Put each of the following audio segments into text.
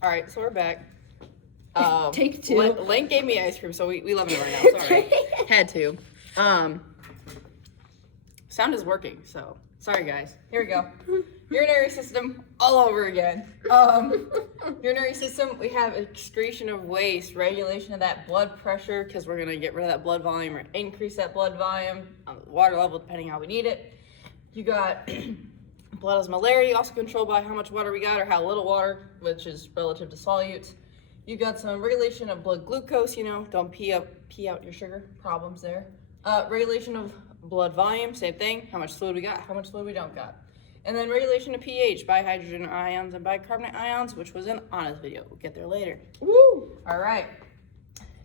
All right, so we're back. Take two. Link gave me ice cream, so we love it right now. Sorry, had to. Sound is working, so sorry guys. Here we go. Urinary system all over again. Urinary system, we have excretion of waste, regulation of that blood pressure, because we're gonna get rid of that blood volume or increase that blood volume, water level depending how we need it. You got blood osmolarity, also controlled by how much water we got or how little water, which is relative to solutes. You got some regulation of blood glucose, don't pee out your sugar, problems there. Regulation of blood volume, same thing, how much fluid we got, how much fluid we don't got. And then regulation of pH by hydrogen ions and bicarbonate ions, which was in Anna's video. We'll get there later. Woo! All right,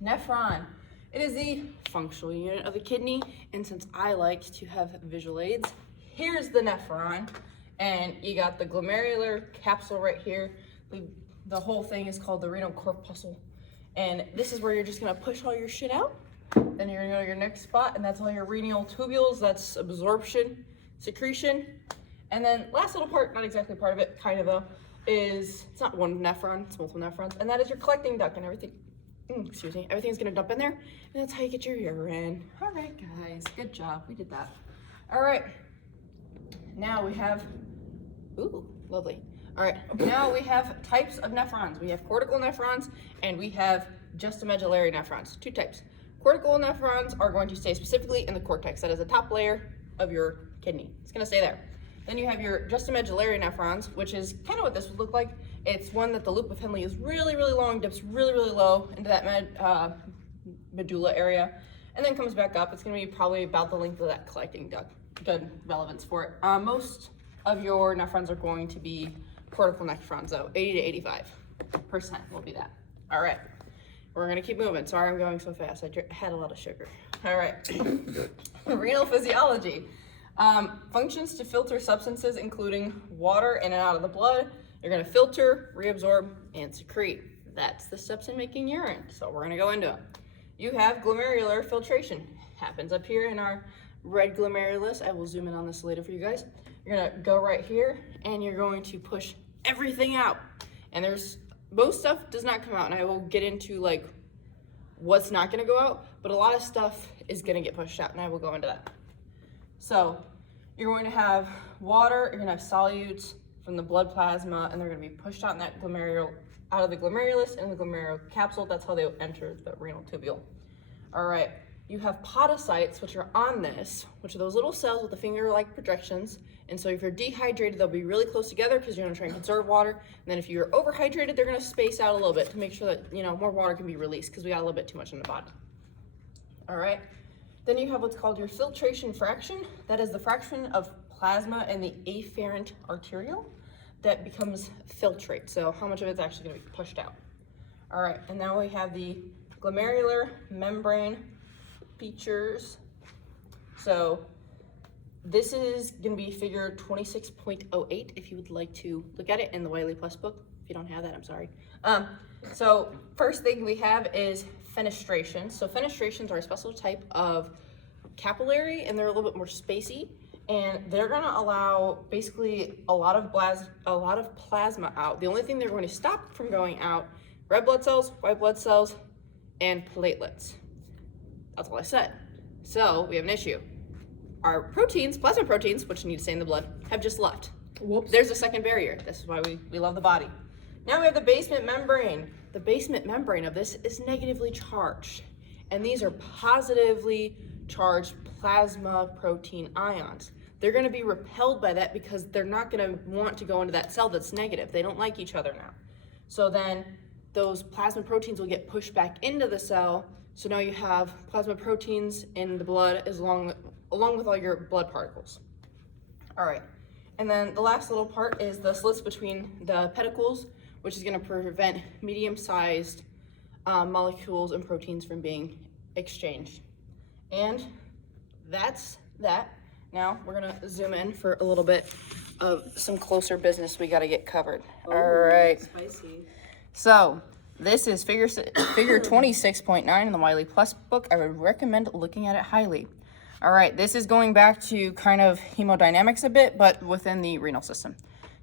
nephron. It is the functional unit of the kidney, and since I like to have visual aids, here's the nephron, and you got the glomerular capsule right here. The whole thing is called the renal corpuscle, and this is where you're just gonna push all your shit out. Then you're gonna go to your next spot, and that's all your renal tubules. That's absorption, secretion. And then last little part, not exactly part of it, kind of though, is it's not one nephron, it's multiple nephrons, and that is your collecting duct, and everything, everything's gonna dump in there, and that's how you get your urine. All right, guys, good job, we did that. All right, now we have, ooh, lovely. All right, now we have types of nephrons. We have cortical nephrons, and we have juxtamedullary nephrons, two types. Cortical nephrons are going to stay specifically in the cortex. That is the top layer of your kidney. It's gonna stay there. Then you have your juxtamedullary nephrons, which is kind of what this would look like. It's one that the loop of Henle is really, really long, dips really, really low into that medulla area, and then comes back up. It's gonna be probably about the length of that collecting duct. Good relevance for it. Most of your nephrons are going to be cortical nephrons, though. 80 to 85% will be that. All right, we're gonna keep moving. Sorry I'm going so fast. I had a lot of sugar. All right, renal physiology. Functions to filter substances, including water in and out of the blood. You're gonna filter, reabsorb, and secrete. That's the steps in making urine, so we're gonna go into it. You have glomerular filtration. Happens up here in our red glomerulus. I will zoom in on this later for you guys. You're gonna go right here, and you're going to push everything out. And most stuff does not come out, and I will get into like what's not gonna go out, but a lot of stuff is gonna get pushed out, and I will go into that. So you're going to have water, you're gonna have solutes from the blood plasma, and they're gonna be pushed out in that out of the glomerulus and the glomerular capsule. That's how they enter the renal tubule. All right, you have podocytes, which are on this, which are those little cells with the finger-like projections. And so if you're dehydrated, they'll be really close together because you're gonna try and conserve water. And then if you're overhydrated, they're gonna space out a little bit to make sure that more water can be released because we got a little bit too much in the body. All right. Then you have what's called your filtration fraction. That is the fraction of plasma in the afferent arteriole that becomes filtrate. So how much of it's actually gonna be pushed out. All right, and now we have the glomerular membrane features. So this is gonna be figure 26.08 if you would like to look at it in the Wiley Plus book. If you don't have that, I'm sorry. So first thing we have is fenestration. So fenestrations are a special type of capillary, and they're a little bit more spacey, and they're gonna allow basically a lot of plasma out. The only thing they're going to stop from going out, red blood cells, white blood cells, and platelets. That's all I said. So we have an issue. Our proteins, plasma proteins, which need to stay in the blood, have just left. Whoops. There's a second barrier. This is why we love the body. Now we have the basement membrane. The basement membrane of this is negatively charged, and these are positively charged plasma protein ions. They're gonna be repelled by that because they're not gonna want to go into that cell that's negative. They don't like each other now. So then those plasma proteins will get pushed back into the cell. So now you have plasma proteins in the blood along with all your blood particles. All right, and then the last little part is the slits between the pedicles, which is gonna prevent medium-sized molecules and proteins from being exchanged. And that's that. Now we're gonna zoom in for a little bit of some closer business we gotta get covered. All right. Spicy. So this is figure 26.9 in the Wiley Plus book. I would recommend looking at it highly. All right, this is going back to kind of hemodynamics a bit, but within the renal system.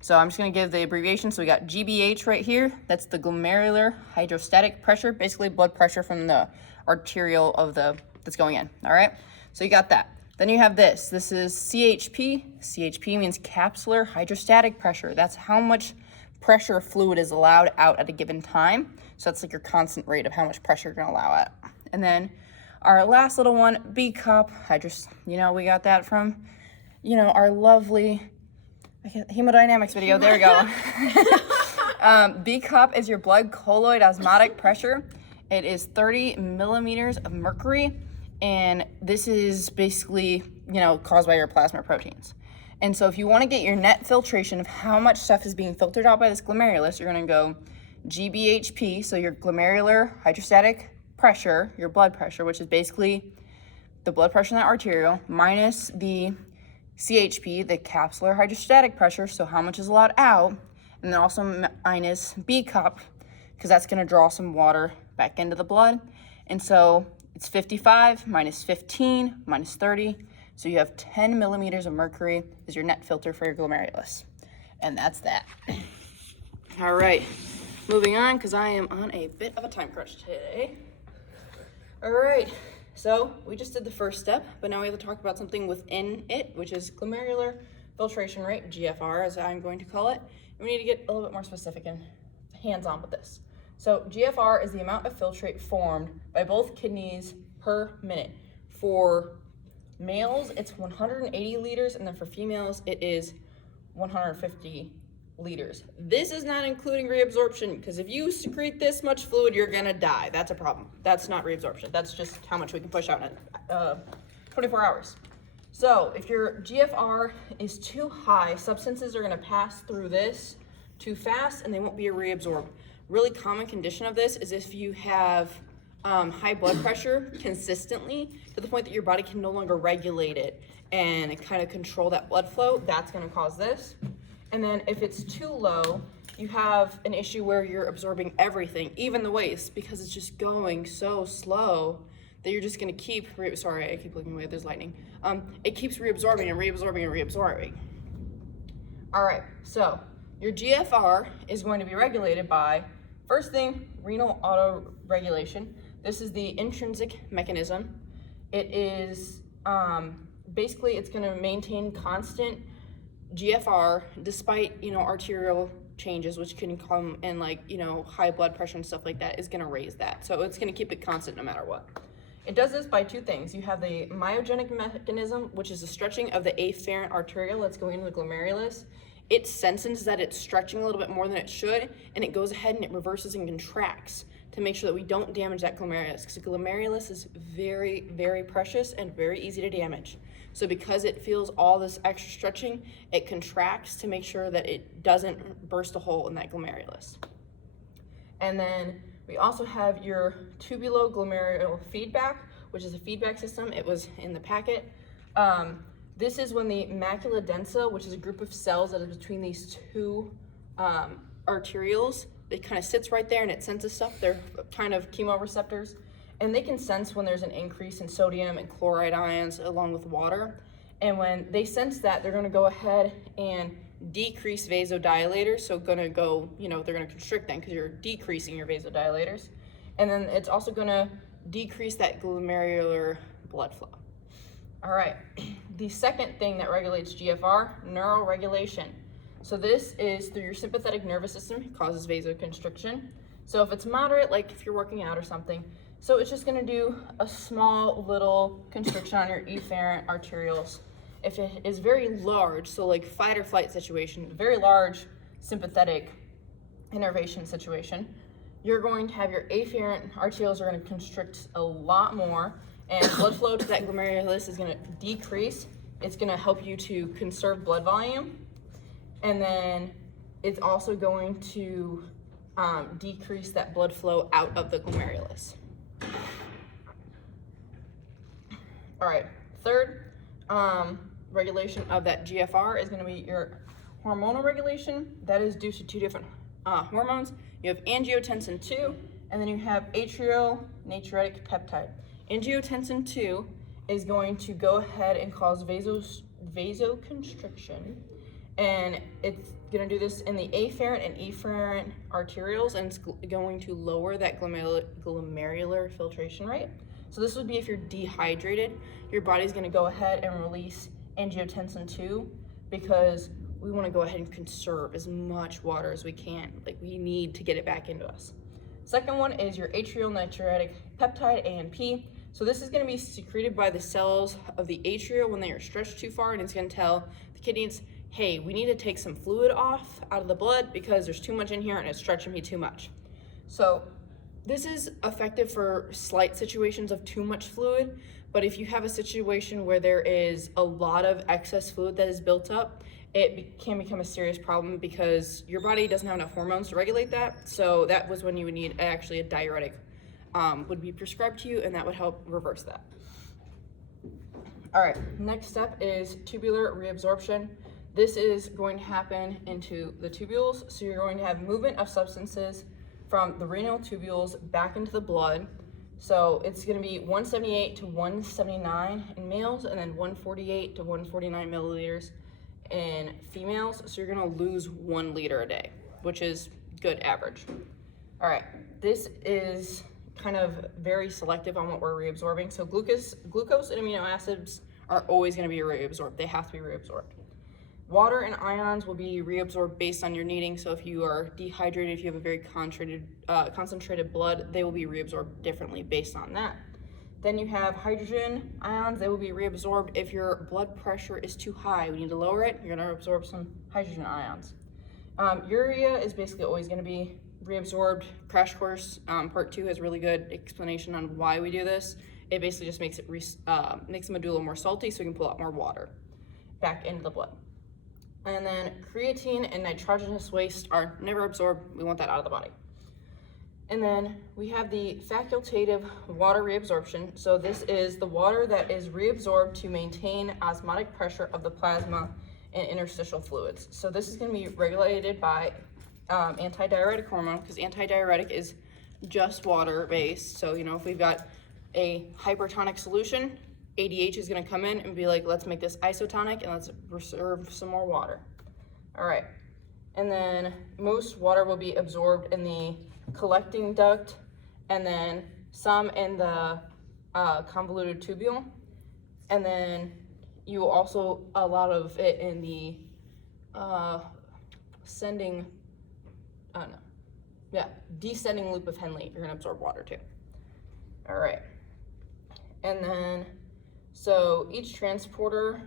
So I'm just going to give the abbreviation. So we got GBH right here. That's the glomerular hydrostatic pressure, basically blood pressure from the arterial of that's going in. All right. So you got that. Then you have this. This is CHP. CHP means capsular hydrostatic pressure. That's how much pressure of fluid is allowed out at a given time. So that's like your constant rate of how much pressure you're going to allow out. And then our last little one, B cup, we got that from, our lovely hemodynamics video. There we go. B cup is your blood colloid osmotic pressure. It is 30 millimeters of mercury, and this is basically, caused by your plasma proteins. And so if you want to get your net filtration of how much stuff is being filtered out by this glomerulus, you're going to go GBHP, so your glomerular hydrostatic pressure, your blood pressure, which is basically the blood pressure in that arterial, minus the CHP, the capsular hydrostatic pressure, so how much is allowed out, and then also minus B cup, because that's going to draw some water back into the blood. And so it's 55 minus 15 minus 30, so you have 10 millimeters of mercury is your net filter for your glomerulus. And that's that. All right, moving on, because I am on a bit of a time crunch today. All right, so we just did the first step, but now we have to talk about something within it, which is glomerular filtration rate, GFR, as I'm going to call it. And we need to get a little bit more specific and hands-on with this. So GFR is the amount of filtrate formed by both kidneys per minute. For males, it's 180 liters, and then for females, it is 150 liters. This is not including reabsorption, because if you secrete this much fluid, you're gonna die. That's a problem. That's not reabsorption. That's just how much we can push out in 24 hours. So if your GFR is too high, substances are gonna pass through this too fast and they won't be reabsorbed. Really common condition of this is if you have high blood pressure consistently to the point that your body can no longer regulate it and kind of control that blood flow, that's gonna cause this. And then if it's too low, you have an issue where you're absorbing everything, even the waste, because it's just going so slow that you're just gonna keep, sorry, I keep looking away, there's lightning. It keeps reabsorbing and reabsorbing and reabsorbing. All right, so your GFR is going to be regulated by, first thing, renal autoregulation. This is the intrinsic mechanism. It is, basically it's gonna maintain constant GFR despite, arterial changes, which can come in high blood pressure and stuff like that is gonna raise that. So it's gonna keep it constant no matter what. It does this by two things. You have the myogenic mechanism, which is the stretching of the afferent arteriole that's going into the glomerulus. It senses that it's stretching a little bit more than it should, and it goes ahead and it reverses and contracts to make sure that we don't damage that glomerulus, because the glomerulus is very, very precious and very easy to damage. So because it feels all this extra stretching, it contracts to make sure that it doesn't burst a hole in that glomerulus. And then we also have your tubuloglomerular feedback, which is a feedback system. It was in the packet. This is when the macula densa, which is a group of cells that is between these two arterioles, it kind of sits right there and it senses stuff. They're kind of chemoreceptors. And they can sense when there's an increase in sodium and chloride ions along with water. And when they sense that, they're gonna go ahead and decrease vasodilators. So gonna go, they're gonna constrict them because you're decreasing your vasodilators. And then it's also gonna decrease that glomerular blood flow. All right, the second thing that regulates GFR, neuroregulation. So this is through your sympathetic nervous system, it causes vasoconstriction. So if it's moderate, like if you're working out or something, so it's just gonna do a small little constriction on your efferent arterioles. If it is very large, so like fight or flight situation, very large sympathetic innervation situation, you're going to have your afferent arterioles are gonna constrict a lot more, and blood flow to that glomerulus is gonna decrease. It's gonna help you to conserve blood volume, and then it's also going to decrease that blood flow out of the glomerulus. All right, third regulation of that GFR is gonna be your hormonal regulation. That is due to two different hormones. You have angiotensin 2, and then you have atrionatriuretic peptide. Angiotensin 2 is going to go ahead and cause vasoconstriction, and it's gonna do this in the afferent and efferent arterioles, and it's going to lower that glomerular filtration rate. So this would be if you're dehydrated, your body's gonna go ahead and release angiotensin II, because we wanna go ahead and conserve as much water as we can. Like, we need to get it back into us. Second one is your atrial natriuretic peptide, ANP. So this is gonna be secreted by the cells of the atria when they are stretched too far, and it's gonna tell the kidneys, hey, we need to take some fluid off out of the blood because there's too much in here and it's stretching me too much. So this is effective for slight situations of too much fluid, but if you have a situation where there is a lot of excess fluid that is built up, it can become a serious problem because your body doesn't have enough hormones to regulate that. So that was when you would need actually a diuretic would be prescribed to you, and that would help reverse that. All right, next step is tubular reabsorption. This is going to happen into the tubules. So you're going to have movement of substances from the renal tubules back into the blood. So it's going to be 178 to 179 in males, and then 148 to 149 milliliters in females. So you're going to lose 1 liter a day, which is good average. All right, this is kind of very selective on what we're reabsorbing. So glucose and amino acids are always going to be reabsorbed. They have to be reabsorbed. Water and ions will be reabsorbed based on your needing. So if you are dehydrated, if you have a very concentrated blood, they will be reabsorbed differently based on that. Then you have hydrogen ions. They will be reabsorbed if your blood pressure is too high. We need to lower it. You're going to absorb some hydrogen ions. Urea is basically always going to be reabsorbed. Crash Course Part 2 has really good explanation on why we do this. It basically just makes the medulla more salty, so we can pull out more water back into the blood. And then creatine and nitrogenous waste are never absorbed. We want that out of the body. And then we have the facultative water reabsorption. So this is the water that is reabsorbed to maintain osmotic pressure of the plasma and interstitial fluids. So this is going to be regulated by antidiuretic hormone, because antidiuretic is just water based. So, you know, if we've got a hypertonic solution, ADH is going to come in and be like, let's make this isotonic and let's reserve some more water. All right. And then most water will be absorbed in the collecting duct, and then some in the convoluted tubule. And then you will also, a lot of it in the descending loop of Henle. You're going to absorb water too. All right. And then, so each transporter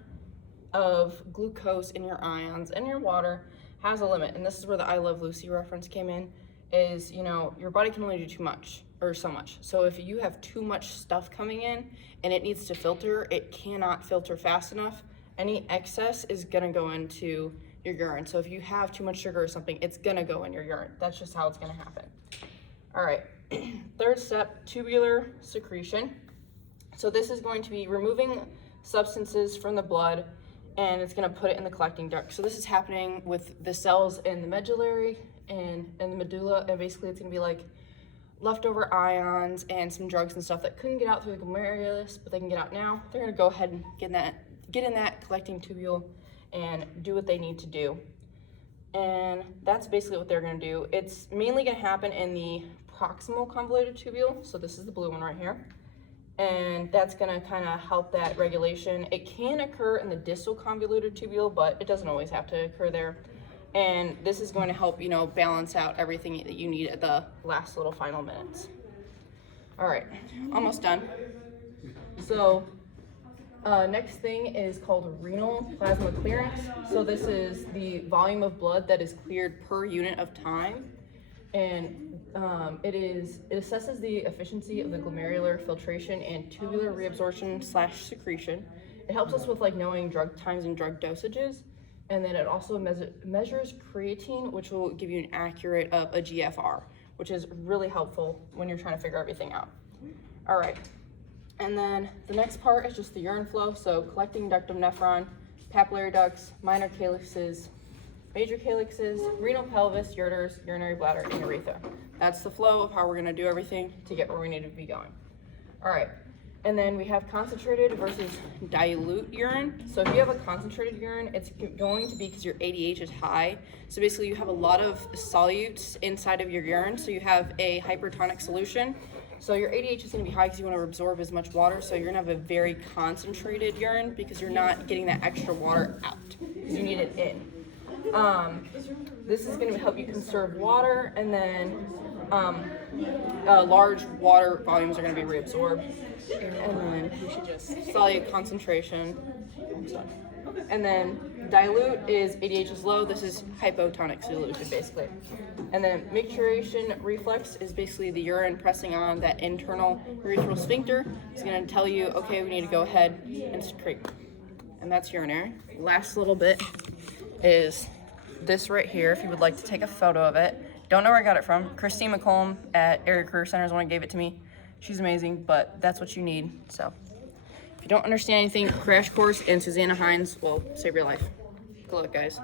of glucose in your ions and your water has a limit. And this is where the I Love Lucy reference came in, is, you know, your body can only do too much, or so much. So if you have too much stuff coming in and it needs to filter, it cannot filter fast enough. Any excess is gonna go into your urine. So if you have too much sugar or something, it's gonna go in your urine. That's just how it's gonna happen. All right, third step, tubular secretion. So this is going to be removing substances from the blood, and it's gonna put it in the collecting duct. So this is happening with the cells in the medullary and in the medulla, and basically it's gonna be like leftover ions and some drugs and stuff that couldn't get out through the glomerulus, but they can get out now. They're gonna go ahead and get in that collecting tubule and do what they need to do. And that's basically what they're gonna do. It's mainly gonna happen in the proximal convoluted tubule. So this is the blue one right here. And that's gonna kind of help that regulation. It can occur in the distal convoluted tubule, but it doesn't always have to occur there. And this is going to help, you know, balance out everything that you need at the last little final minutes. All right, almost done. So next thing is called renal plasma clearance. So this is the volume of blood that is cleared per unit of time. And it assesses the efficiency of the glomerular filtration and tubular reabsorption / secretion. It helps us with like knowing drug times and drug dosages. And then it also measures creatine, which will give you an accurate of a GFR, which is really helpful when you're trying to figure everything out. All right. And then the next part is just the urine flow. So collecting duct of nephron, papillary ducts, minor calyxes, major calyxes, renal pelvis, ureters, urinary bladder, and urethra. That's the flow of how we're gonna do everything to get where we need to be going. All right, And then we have concentrated versus dilute urine. So if you have a concentrated urine, it's going to be because your ADH is high. So basically you have a lot of solutes inside of your urine. So you have a hypertonic solution. So your ADH is going to be high because you want to absorb as much water. So you're going to have a very concentrated urine because you're not getting that extra water out because you need it in. This is going to help you conserve water, and then large water volumes are going to be reabsorbed. And then we should just solute concentration. And then dilute is ADH is low. This is hypotonic solution basically. And then micturition reflex is basically the urine pressing on that internal urethral sphincter. It's going to tell you, okay, we need to go ahead and secrete. And that's urinary. Last little bit is this right here, if you would like to take a photo of it. Don't know where I got it from. Christine McCollum at Area Career Center is the one who gave it to me. She's amazing, but that's what you need. So if you don't understand anything, crash course and Susanna Hines will save your life. Good luck, guys.